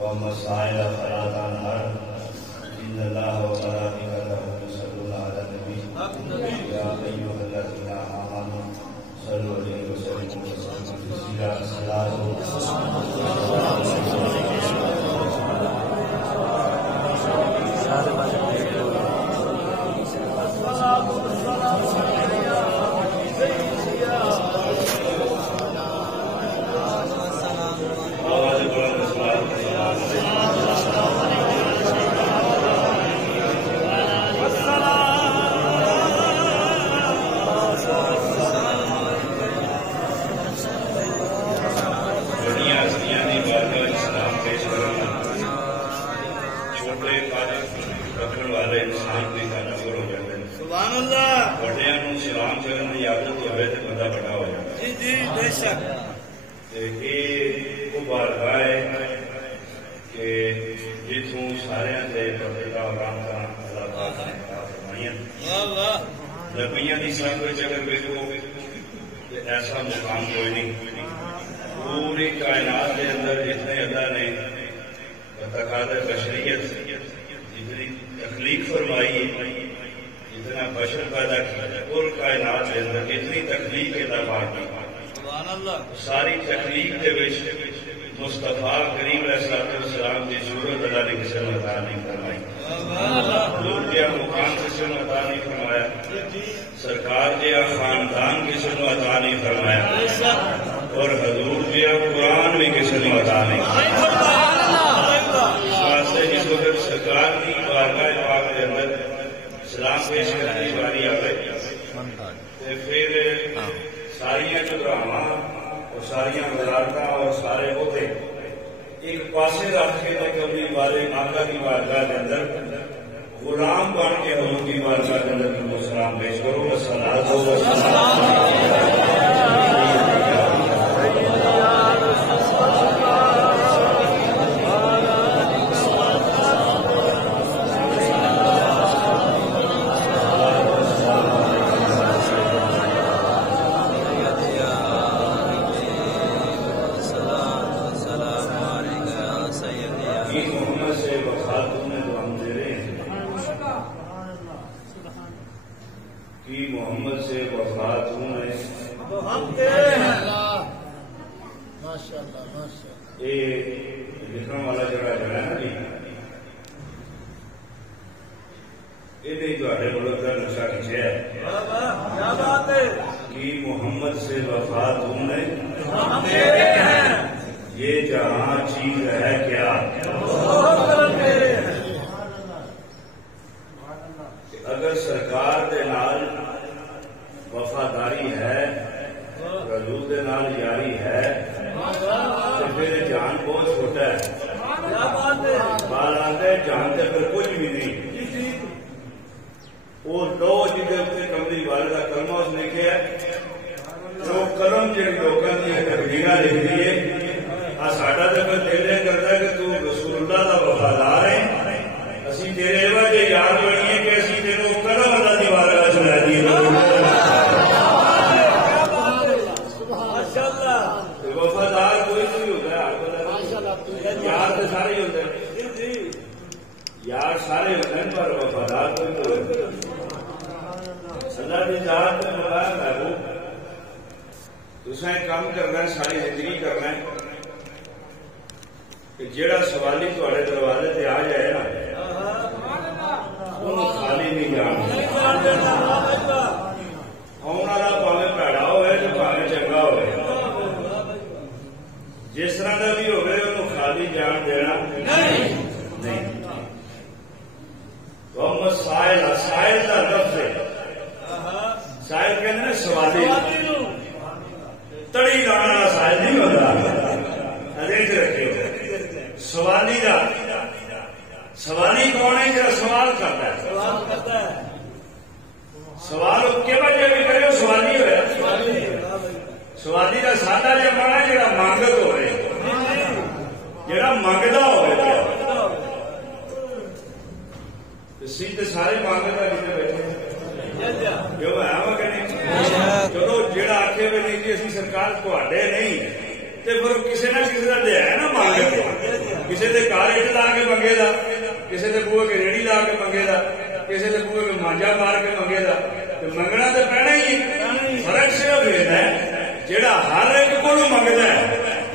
ومسائل فلا تنهر إن الله وملائكته يصلون على النبي يا أيها الذين آمنوا صلوا عليه وسلموا تسليما الصلاة ایسا مقام کوئی نہیں پوری کائنات کے اندر جتنے اللہ نے بتقاضۂ بشریت جتنی تخلیق فرمائی ہے جتنا بشر پیدا کیا اور کائنات کے اندر جتنی تخلیق اللہ پاک کی ساری تخلیق کے وچ مصطفیٰ کریم علیہ السلام کی صورت اللہ نے کسی نے عطا نہیں فرمائی حضور جہا مقام کسی نے عطا نہیں فرمایا سرکار جہا خاندان کسی نے عطا نہیں فرمایا اور حضور جہا قرآن بھی کسی نے عطا نہیں فرمایا اس واسطے جس وقت سرکار کی بارگاہ پاک کے اندر سلام پیش کرنے کی باری آ گئی پھر ساریاں چودراواں اور ساریاں وزارتاں اور سارے عہدے ایک پاسے رکھ کے کبھی والے آقا کی بارگاہ کے اندر غلام بن کے حضور کی بارگاہ کے اندر سلام پیش کرو والصلاۃ کسی کے گھر اٹ لا کے منگے دا، کسی کے بوئے کے ریڑھی لا کے منگے دا، کسی کے بوئے کے مانجا مار کے منگے دا، منگنا تو پینا ہی ہے۔ فرق صرف یہ ہے جہاں ہر ایک کو منگتا ہے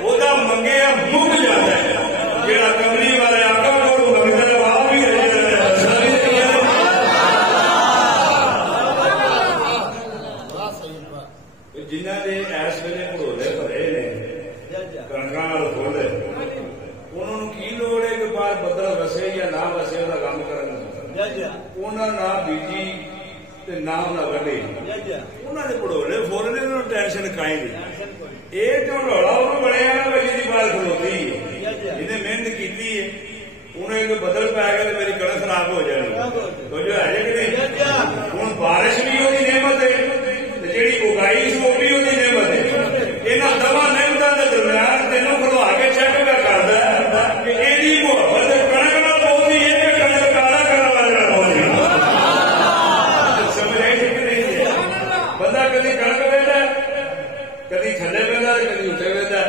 وہ منگیا مک جاتا ہے، جہاں کملی والے آقا کو منگتا ہے وہ بھی جنہ کے اس ویلے بھڑولے بھرے نے کنکاں فل انہوں نے کی لوڑ ہے کہ باہر بدل وسے یا نہ وسے وہ کام کرنا، انہوں نہ بیجی نہ وڈے، انہوں نے بڑھولے فل نے انہوں ٹینشن کھائی نہیں۔ یہ جو رولا وہ بنیا نا بجی کی بات کھلوتی جنہیں محنت کی ہے انہیں جو بدل پی گیا تو میری کڑک خراب ہو جانی تو جو ہے کہ نہیں۔ ہوں بارش بھی وہی نعمت ہے، جیڑی اگائی وہ بھی وہی نعمت ہے۔ یہاں دوا نعمتوں کے درمیان تینوں کھلوا کے چیک پہ کرتا ہے کہ یہ محبت کڑک نہ پہنچی ہے کہ کڑک کالا کرنے والے نہ پہنچی۔ سمجھ آئی کہ نہیں؟ بندہ کدی کڑک ویلا کدی تھلے ویلا کدی اتنے ویلا،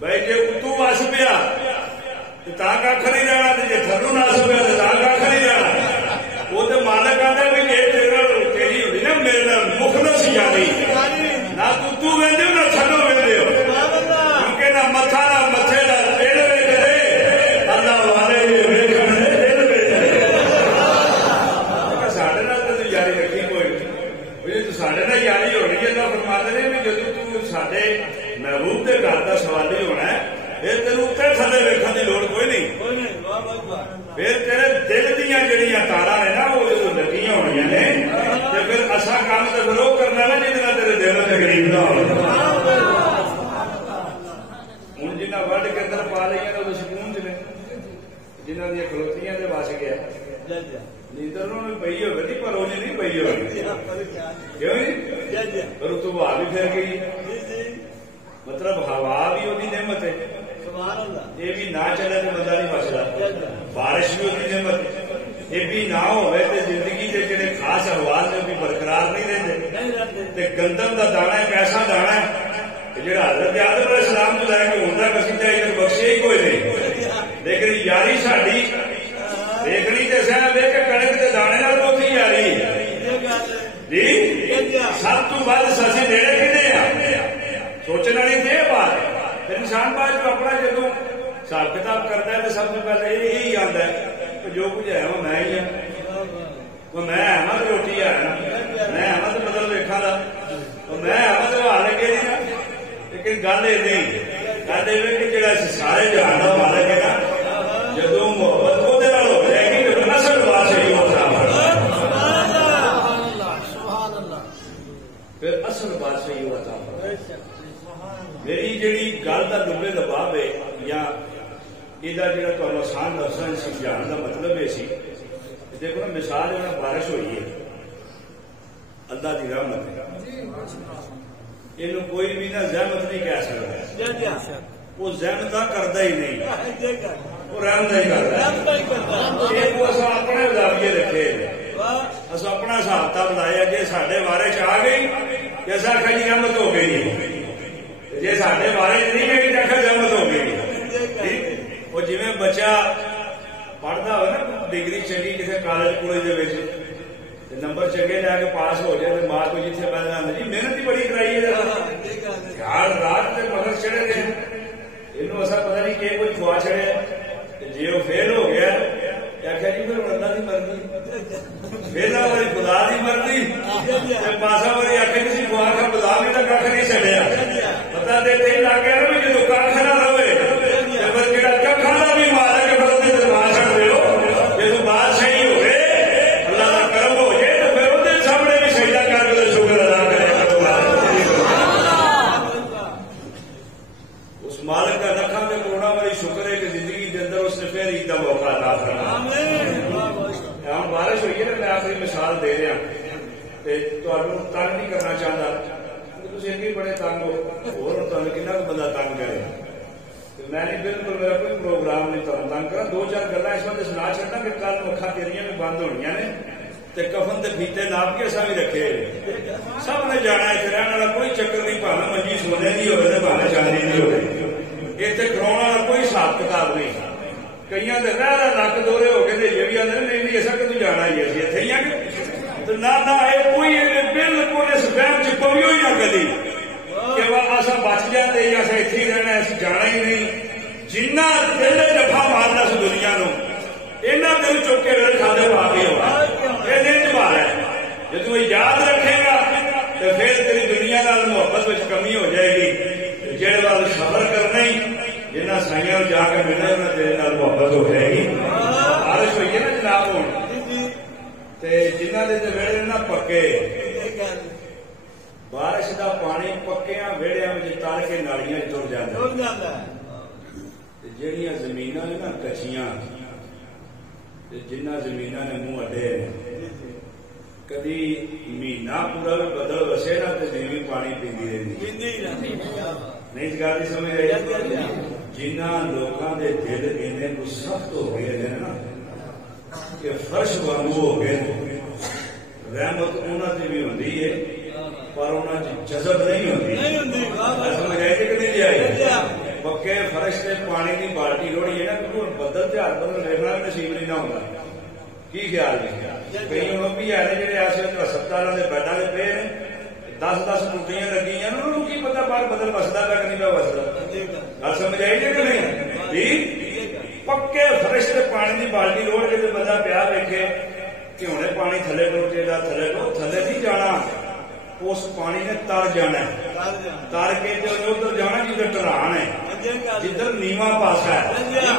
بھائی جی اتو وس پیا تو کھ نہیں جانا، جی تھلو نس پیا تو کھ نہیں جانا۔ وہ تو مالک آتا بھی یہ تیری ہوئی نا میرے مخلص یاری نہ تو وہدے ہو نہ تھلو وہدے ہو، کیونکہ نہ متھا نہ متھے نہ دل ویکھے اللہ والے دل ویکھے۔ ساڈے نال تو یاری رکھی کوئی تو ساڈے نال یاری ہونی ہے۔ اللہ فرماتے ہیں بھی جدو تو ساڈے محبوب کے گھر کا سوالی ہونا ہے پھر تین اتنے تھلے ویکھن کی لوڑ کوئی نہیں۔ پھر تیرے دل دیا جہاں تارا نے نا وہ جدو لگی ہونی نے تو پھر اصا کام تو پھر وہ کرنا نا جہاں تیرے دل میں غریب نہ ہو۔ ہوں جنہ وڈ کے اندر پا لیا تو سکون چ نے، جنہ دیا کھلوتیاں سے بس گیا نیندر انہوں نے پی ہوگی پر وہ نہیں پی ہوگی کیوں نہیں؟ پر اتو ہوا بھی پھر گئی، مطلب ہوا بھی وہی نعمت ہے، یہ بھی نہ چلے تو بندہ نہیں بچتا، بارش بھی وہی نعمت، یہ بھی نہ ہوئے تو زندگی کے جڑے خاص احوال نے بھی برقرار نہیں رہتے۔ گندم کا دانا ایک ایسا دانا ہے جہاں حضرت آدم علیہ السلام کو لے کے ہوتا کسی چاہیے بخشے ہی کوئی نہیں، لیکن یاری ساری دیکھنی جیسے کہ کڑک کے دانے ہوتی یاری جی سب تو بعد سسی دینے کھنے سوچنے والی تھے بات۔ انسان بات جو اپنا جدو حساب کتاب کرتا ہے تو سب سے پہلے یہی آتا ہے کہ جو کچھ ہے وہ میں ہی ہوں، میں احمد روٹی ہے میں احمد بدل ویکھا دا میں احمد ہوا لگے نہیں نا، لیکن گل یہ نہیں، گل یہ کہ جڑا سارے جہان کا مالک ہے نا جدو محبت وہ ہو جائے گی تو نسل بات صحیح ہوتا پھر اصل بات صحیح ہوتا۔ میری جیڑی گل کا ڈبے دباؤ ہے یا یہ جڑا تمہیں آسان لفظ سمجھا کا مطلب یہ سی، دیکھو نا مثال جو بارش ہوئی ہے اللہ کی رحمت ہے، یہ کوئی بھی نہ زحمت نہیں کہہ سکتا، وہ زحمت کرتا ہی نہیں، وہ رحمت ہی کرتا۔ اپنے زاویے رکھے اصل اپنا حساب کتاب لایا، جی سارے بارے چ آ گئی جیسا آخر جی رحمت ہو گئی، جی سارے بارے نہیں گئی تو آخر رحمت ہو گئی۔ وہ جی بچہ پڑھتا ہو نا ڈگری چنگی کسی کالج کالج نمبر چنگے لے کے پاس ہو جائے تو ماں کو جیسے پہلے جی محنت ہی بڑی کرائی ہے یار رات کے مگر چڑھے تھے یہ ایسا پتا نہیں کہ کوئی کھوا چڑھے جی وہ فیل ہو گیا آخیا جی پھر اللہ کی مرضی فیلا والی خدا کی مرضی پاسا والی آخر کسی کھوا کا خدا بھی تو کھ نہیں چڑھیا پتا دیتے لگ گیا نا بھی جدو کھ نہ رہے پھر جا کھا کا بھی مارا کے بدل کے دماغ چڑھ دے جدو بات صحیح ہوئے اللہ کا کرم ہو جائے تو پھر وہ سامنے بھی سجدہ کر کے شکر ادا کرے اس مالک کا رکھا میں کورونا والی شکر ہے کہ زندگی کے اندر اس نے پھر عید کا موقع عطا فرمایا۔ ہم بارش ہوئی ہے نا میں آخری مثال دے رہا تو تنگ نہیں کرنا چاہتا تھی بڑے تنگ ہو اور کنا بندہ تنگ کرے میں نہیں بالکل میرا کوئی پروگرام نہیں تمہیں تنگ کرا دو چار گلا اس وقت سنا چڑھنا کہ کل اکھا تیریاں بھی بند ہونی نے کفن تے فیتے ناپ کے اصا بھی رکھے سب نے جانا اتنے رہنے والا کوئی چکر نہیں پانا منجی سونے کی ہوئے تو پانا چاندی نہیں ہوئے اتنے کراؤ والا کوئی حساب حساب نہیں. کئی رہ نک دورے ہو کے یہ بھی آتے نہیں نہیں ایسا کدو جانا ہی اچھی اتنے ہی آ نہ کوئی بالکل اس فہم چ پویو ہی نہ کدی کہ اصا بچ جاتے یا اصا اتنے ہی رہنا اصل جانا ہی نہیں. جنہ دل جفا مارنا اس دنیا نو اینا دل چک کے میرے کھانے پا کے ہوگا یہ دل چ ہے. جب تم یاد رکھے گا تو پھر تیری دنیا نال محبت میں کمی ہو جائے گی. جہے وال سفر کرنا ہی جنہ سائیاں جا کے ملنا انہیں تیرے نال محبت ہو جائے گی. بارش ہوئی ہے نا جناب ہوں جنہ کے ویڑے نا پکے بارش کا پانی پکیا ویڑیا میں تر کے نالیاں تر جاتا. جہیا زمین نے نا کچیاں جنہ زمین نے منہ اڈے کدی مہینہ پورا بھی بدل وسے نا تو زمین پانی پیندی رہتی نہیں. گل سمجھ آئی. جنہ لوگوں کے دل اینے کو سخت ہو گئے ہیں نا کہ فرش وانگو ہو گئے. رحمت انہوں سے بھی ہوتی ہے پر انہوں کی جذب نہیں ہوتی. سمجھ آئی کہ نہیں آئی. پکے فرش سے پانی کی بالٹی روڑی ہے نا کیونکہ بدل سے ہاتھ بدل دیکھنا بھی نصیب نہیں نہ ہوتا. کی خیال ہے کئی ہوں بھی ہے جہاں ایسے ہسپتالوں کے بیڈا سے پے نے 10-10 ٹوٹیاں لگی ہیں انہوں کی پتا بار بدل وسدا پہ نہیں پہ وسدا. گل سمجھ آئی کہ نہیں. پکے فرش سے پانی کی بالٹی روڑ کے بندہ پیا ویکھے کہ ہوں پانی تھلے ٹوٹے گا تھلے تھلے نہیں جانا اس پانی نے تر جانا تر کے ادھر جانا جدھر ٹران ہے جدھر نیواں پاسا ہے.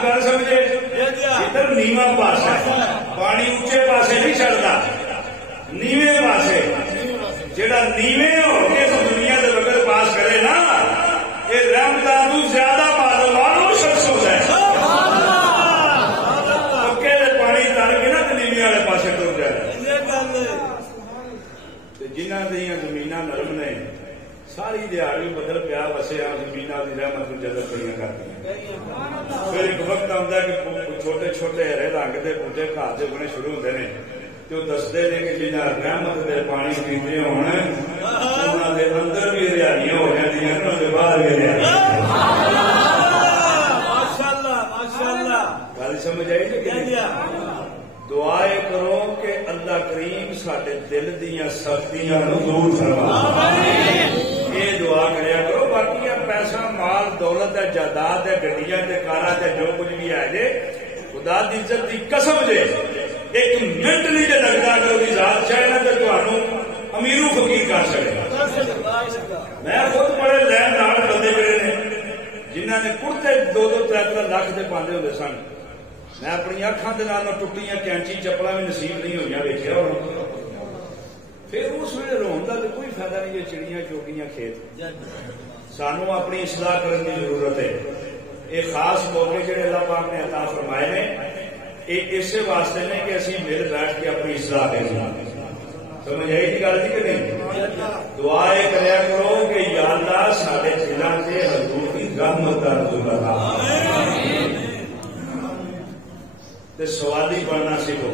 گل سمجھے جدھر نیواں پاسا ہے پانی اچے پاسے نہیں چڑھتا نیویں پاسے. جہاں نیویں ہو کے دنیا کے بغیر پاس کرے نا یہ رحمت زیادہ مالوان شخص ہوتا ہے. پکے پانی تر کے نا نیویں والے پاسے ٹر جائے. جنہ دیا زمین نرم نے ساری دیہڑی بدل پیا وسیا زمین کی رحمت جذب کڑیاں کرتی. پھر ایک وقت آتا کہ چھوٹے چھوٹے ہرے رنگ کے بوٹے گھر سے بنے شروع ہوتے ہیں تو دستے ہیں کہ جنہ رحمت کے پانی پیتے ہونے انہوں کے اندر بھی ہریالیاں ہو جاتی ہیں انہوں کے باہر بھی ہریالیاں. گل سمجھ آئی کہ دعائے کرو کہ اللہ کریم سارے دل دیا سختیاں دور فرما. یہ دعا کریا کرو. باقی پیسہ مال دولت ہے جائیداد ہے گڈیاں تے کاراں تے جو کچھ بھی ہے جے خدا دی عزت دی قسم جے ایک منٹ نہیں جے لگتا اگر وہ ذات چاہے نا تو تمہوں امیر و فقیر کر سکے. میں خود بڑے لین دار بندے میرے نے جنہوں نے کرتے 2-3 لاکھ دے پاندے ہوتے سن. میں اپنی اکھان کے ٹوٹیاں کینچی چپل بھی نصیب نہیں ہوئی ویچیا. پھر اس ویلے رون کا تو کوئی فائدہ نہیں. یہ چڑیاں چوکیاں کھیت سانو اپنی اصلاح کرنے کی ضرورت ہے. یہ خاص موقع جہے اللہ پاک نے عطا فرمائے نے یہ اسی واسطے نے کہ اسی مل بیٹھ کے اپنی اصلاح کریں. سمجھ آئی تھی گل کہ نہیں. دعائے کریا کرو کہ یا اللہ سارے دلوں سے حضور کی رحمت کا نزول عطا. سوالی بننا سیکھو.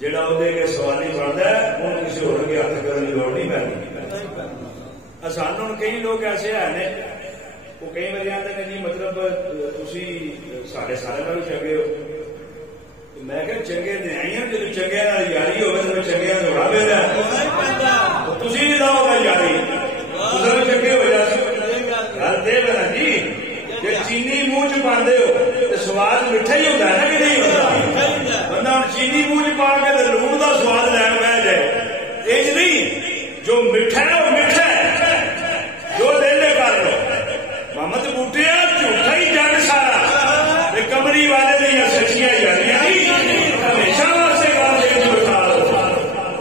جہاں وہ سوالی بنتا ہے انہوں کسی ہو کے ہاتھ کرنے کی لوڑ نہیں پی. سانوں کئی لوگ ایسے ہیں وہ کئی بار آتے ہیں جی مطلب تھی سارے سارے نال چنگے ہو. میں کہ چنگے دے آئی ہوں جب چنگیا یاری ہوگی تو چنگیا دوڑا پہ رہا تو تھی بھی لاؤ گا یاری بھی چنگے ہو جاتے. گل دے بنا جی جی چینی منہ چ پاندے ہو تو سواد میٹھا ہی ہوتا ہے نا کہ نہیں ہوتا. بندہ ہوں چینی منہ چ پا کے لوڑ کا سواد لین بہ جائے یہ نہیں. جو میٹھا ہے وہ میٹھا ہے جو لے لے کر لو. محمد بوٹے جھوٹا ہی جگ سارا کمری والے دیا سچیاں یاریاں ہمیشہ واسطے گل بٹھا لو.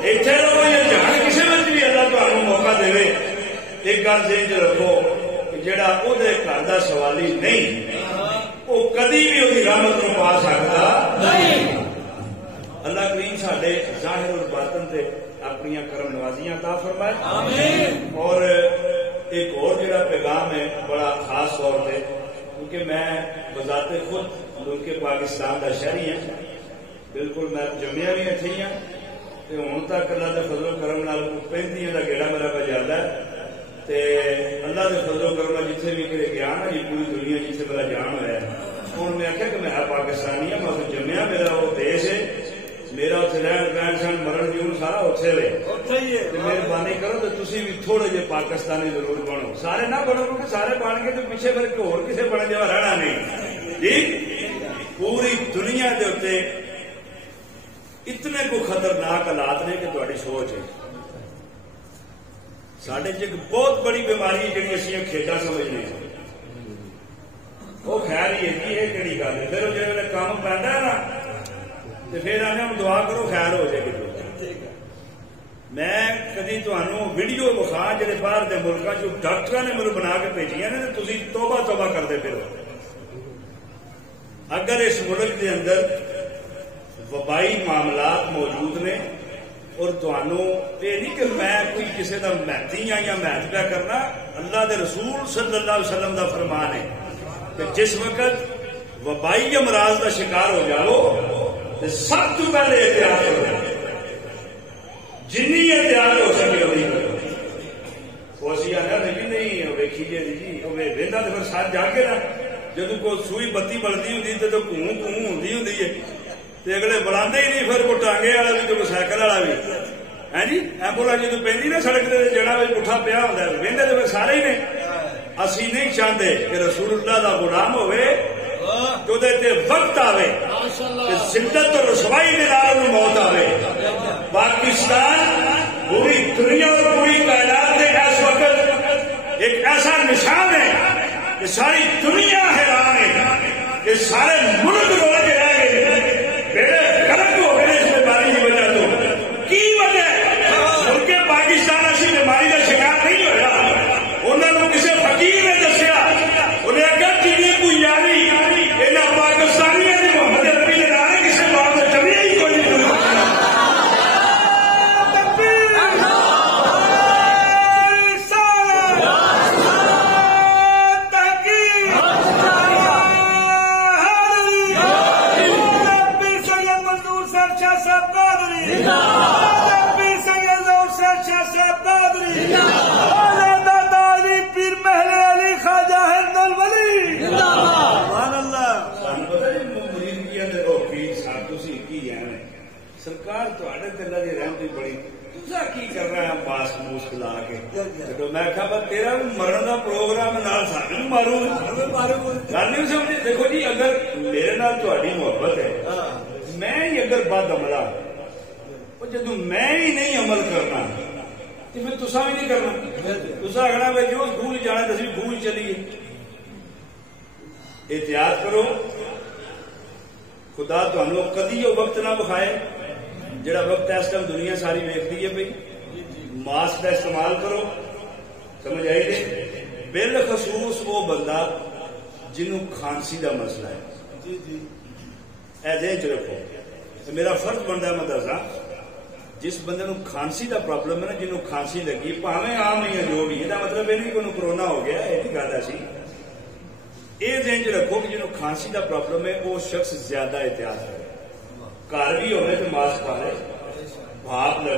اتنے لوگ یہ جان کسی میں بھی اللہ تمہیں موقع دے. ایک گل ذہن چ رکھو جڑا وہ گھر کا سوالی نہیں وہ کدی بھی وہی رحمت نو پا سکتا نہیں. اللہ کریم سارے ظاہر اور باطن سے اپنی کرم نوازیاں عطا فرمائے. اور ایک اور جڑا پیغام ہے بڑا خاص طور پہ کیونکہ میں بذات خود ملک پاکستان کا شہری ہوں. بالکل میں جمیا بھی اتنے ہوں ہوں تک اللہ کے فضل و کرم نال 35 کا گیڑا میرا پہ جاتا ہے. اللہ کے فضل و کرم جتنے بھی گیا نا یہ پوری دنیا جتنے میرا جان ہوا ہے ہوں میں آخیا کہ میں پاکستانی ہوں، میں جمیا، میرا وہ دیش ہے، میرا اتنے رہن سہن مرن جیون سارا اتنے رہے، مہربانی کرو تو تھی بھی تھوڑے جے پاکستانی ضرور بنو، سارے نہ بنو کیونکہ سارے بن گئے تو پیچھے پھر ہور کسے بڑا جا رہنا نہیں جی۔ پوری دنیا کے اتنے اتنے کو خطرناک حالات نے کہ تاری سوچ ہے، سڈے ایک بہت بڑی بیماری ہے جی اسی کھیڈا سمجھنے وہ خیر ہی ہے جی، یہ کہڑی گل ہے، پھر جی کام پہنتا ہے نا تو پھر آنے ہم دعا کرو خیر ہو جائے گی۔ میں کدی تمہوں ویڈیو بخا جہے باہر کے ملکوں چ ڈاکٹر نے میرے بنا کے بھیجیاں نے تو تھی توبہ توبہ کرتے پھر اگر اس ملک کے اندر وبائی معاملات موجود نے، اور تمہوں یہ نہیں کہ میں کوئی کسی کا محتی ہاں یا محت پہ کرنا، اللہ دے رسول صلی اللہ علیہ وسلم کا فرمان ہے کہ جس وقت وبائی امراض کا شکار ہو جاؤ تو سب تو پہلے احتیاط کرو، جنی احتیاط ہو سکے وہی کرو۔ وہ اسی آنا جی نہیں ویکھیے جی وہدا تو پھر ساتھ جا کے نا جب کوئی سوئی بتی بلتی ہوں تو گھوم گھوم ہوں اگلے بلا ہی نہیں، پھر کوئی ٹانگے والا بھی کوئی سائیکل والا بھی ہے جی، ایمبولینس جدو پہ نا سڑک سے جڑا پٹھا پیا ہوتا ہے وہدے تو پھر سارے ہی نے۔ اسی نہیں چاہتے کہ رسول اللہ کا غلام ہوئے تو وقت آئے شدت اور رسوائی کے نال موت آئے۔ پاکستان پوری دنیا اور پوری کائنات میں اس وقت ایک ایسا نشان ہے کہ ساری دنیا حیران ہے کہ سارے ملک روڑ کے رہ گئے، بیڑے غلط ہو گئے اس بیماری کی وجہ تو کی وجہ ملک پاکستان ایسی بیماری کا شکار نہیں ہوا۔ انہوں نے کسی فقیر نے دسیا، انہیں اگر چیزیں کوئی یاری یہاں پاکستانی محمد عربی نے نہ کسی بات میں چلی ہی کوئی نہیں۔ سرکار تلا کی رحمتی بڑی تسا کی کر رہا ہے ماسک موسک لا کے، میں کہا بس تیرا مرن کا پروگرام مارو گل نہیں سمجھے۔ دیکھو جی اگر میرے نال تہاڈی محبت ہے، میں ہی اگر بد عملہ جدو میں ہی نہیں عمل کرنا تو پھر تسا بھی نہیں کرنا، تسا آخنا بھائی جو بھول جانا تو اسی بھول چلیے۔ احتیاط کرو، خدا تمہیں کدی وہ وقت نہ بکھائے جڑا وقت اس ٹائم دنیا ساری ویکھتی ہے بھائی۔ ماسک کا استعمال کرو، سمجھ آئی جی۔ بالخصوص وہ بندہ جنوں کھانسی کا مسئلہ ہے، ایسے چ رکھو، میرا فرض بنتا ہے میں دسا، جس بندے نو کھانسی کا پرابلم ہے نا، جنوں کھانسی لگی پاویں عام نہیں ہے جو بھی، یہ مطلب یہ نہیں کہ کرونا ہو گیا، یہ نہیں گل ایسی۔ یہ ذہن چ رکھو کہ جنوں کھانسی کا پرابلم ہے وہ شخص زیادہ احتیاط کرے، گھر بھی ہوئے تو ماسک پا لے، بھاپ لو،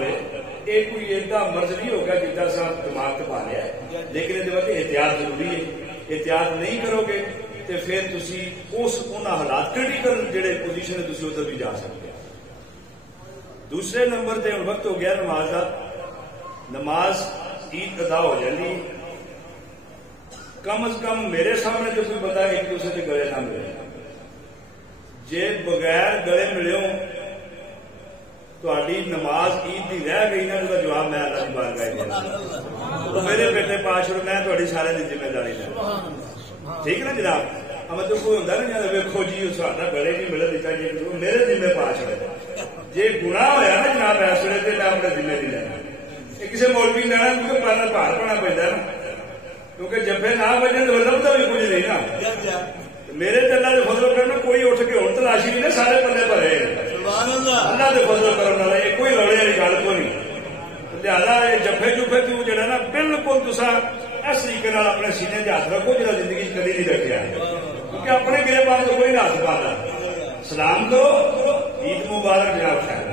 یہ کوئی ایڈا مرض نہیں ہوگا جدا سا دماغ پا لیا، لیکن یہ وقت احتیاط ضروری ہے۔ احتیاط نہیں کرو گے تو پھر تسی اس حالات کریٹیکل جڑے پوزیشن ہے تسی ادھر بھی جا سکتے۔ دوسرے نمبر تے ہن وقت ہو گیا نماز کا، نماز عید ادا ہو جاتی، کم از کم میرے سامنے تو کوئی بندہ ایک دوسرے کے گلے نہ ملے، جے بغیر گلے ملو تہاڈی نماز عید کی رہ گئی نا، تو جواب میں اللہ کی بارگاہ تو میرے بیٹے پا چھوڑ، میں تہاڈی سارے کی ذمہ داری لوں، ٹھیک ہے نا جناب۔ مطلب کوئی ہوتا نا جب ویکو جی ساڈا گلے نہیں ملے دیتا جی میرے ذمہ پا چھوڑے، جی گناہ ہوا نا جناب اس ویلے تو میں اپنے ذمہ نہیں لینا، یہ کسی مولوی لینا کیونکہ پہلے باہر پڑنا پہنتا نا، کیونکہ جبے نہ بجے تو لبتا بھی کچھ نہیں نا۔ میرے تو اللہ کے فضل کرنا کوئی اٹھ کے ہوں تلاشی نہیں، سارے بندے بھرے اللہ کے فضل کرنے والا، یہ کوئی لڑے والی گل کو نہیں۔ لہٰذا یہ جفے جفے تو جڑا نا بالکل تسا اس طریقے اپنے سینے سے ہاتھ رکھو جا زندگی کدی نہیں رکھا، کیونکہ اپنے گرے پاس کوئی نہ ہاتھ پاتا۔ سلام کرو، عید مبارک جناب خیر،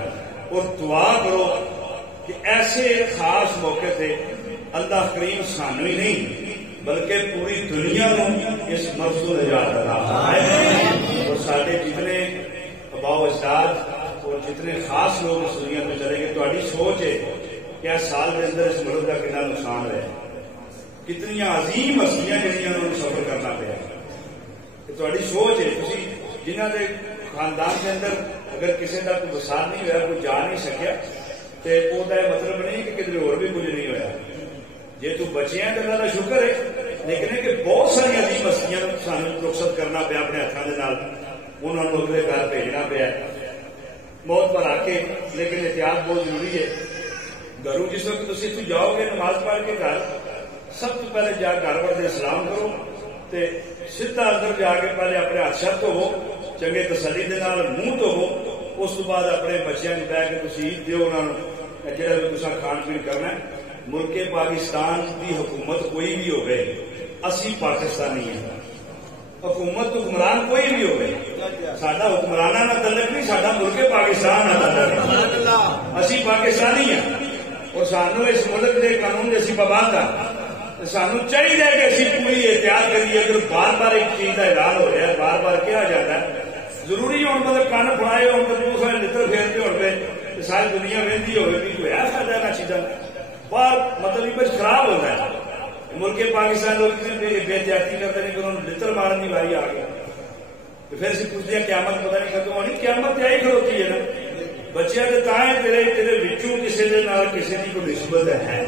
اور دعا کرو کہ ایسے خاص موقع سے اللہ کریم سانو ہی نہیں بلکہ پوری دنیا کو اس مرض کو نجات عطا فرمائے۔ اتنے خاص لوگ اس دنیا میں چلے گئے. تھوڑی سوچ ہے کہ اس سال کے اندر اس ملک کا کتنا نقصان رہا, کتنی عظیم ہستیاں جہاں انہوں نے سفر کرنا پیا. تھوڑی سوچ ہے تھی جنہ کے خاندان کے اندر اگر کسی کا کوئی وسال نہیں ہوا, کوئی جا نہیں سکیا, تو وہ مطلب نہیں کہ کدھر اور بھی کچھ نہیں ہوا. جی تو بچے ہیں تو اللہ کا شکر ہے, لیکن ہے کہ بہت ساری عظیم ہستیاں سانو رخصت کرنا پیا اپنے ہاتھوں کے نال, انہوں نے اگلے گھر بھیجنا پیا موت پر آ کے. لیکن احتیاط بہت ضروری ہے. گھروں جس وقت تھی اتو جاؤ گے نماز پڑھ کے گھر, سب تو پہلے جا گھر بڑے سلام کرو, تے سیدھا اندر جا کے پہلے اپنے ہاتھ شت ہوو, چنگے تسلی دے نال منہ دھوو, اس تو بعد اپنے بچیاں نوں بہ کے تسی دیو انہاں نوں جہاں بھی تساں کھان پین کرنا ہے. ملک پاکستان کی حکومت کوئی بھی ہوگی, اسی پاکستانی ہیں. حکومت حکمران کوئی بھی ہوگی, سڈا حکمرانہ نہ تعلق نہیں, سڈا ملک پاکستان نہ تعلق. اسی پاکستانی ہیں اور سانو اس ملک کے قانون کے اسی پابند ہاں. سانو چاہیے کہ اسی پوری احتیاط کریے. اگر بار بار ایک چیز کا اعلان ہو رہا ہے, بار بار کہا جاتا ہے, ضروری ہوں مطلب کن پڑائے ہوں بہت سارے لطر پھیرتے ہو پہ ساری دنیا وہدی ہوگی بھی کوئی ہے فائدہ نہ چیزاں باہر مطلب یہ کچھ خراب ہوتا ہے. ملک پاکستان لوگ بے احتیاطی کرتے ہیں کہ انہوں نے لطر مارن کی باری آ گئی. تو پھر اسی پوچھتے ہیں قیامت پتہ نہیں ختم ہونی, قیامت کیا ہی کھلوتی ہے نا. بچے کے تائیں تیرے وچوں کسی کے نال کسی کی کوئی نسبت ہے.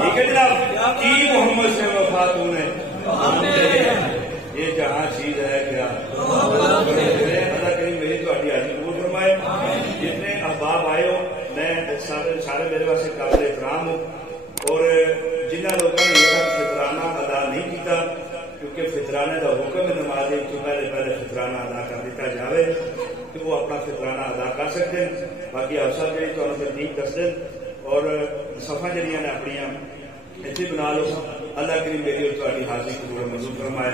ٹھیک ہے جناب, کی محمد سے وفا تو نے یہ جہاں چیز ہے کیا اللہ کریم میری تاری حاضری قبول فرمائے. جتنے احباب آئے ہو میں سارے میرے واسطے قابل احترام ہوں, اور جنہ لوگوں نے یہ فطرانہ ادا نہیں کیتا, کیونکہ فطرانے کا حکم نماز تو پہلے فطرانہ ادا کر دیتا جائے کہ وہ اپنا فطرانہ ادا کر سکتے ہیں. باقی افسر جی تمہیں ترتیب دس دیں اور صفحہ جہاں نے اپنی اتنے بنا لو. اللہ کریم میری اور تاری حاضری قبول منظور فرمائے.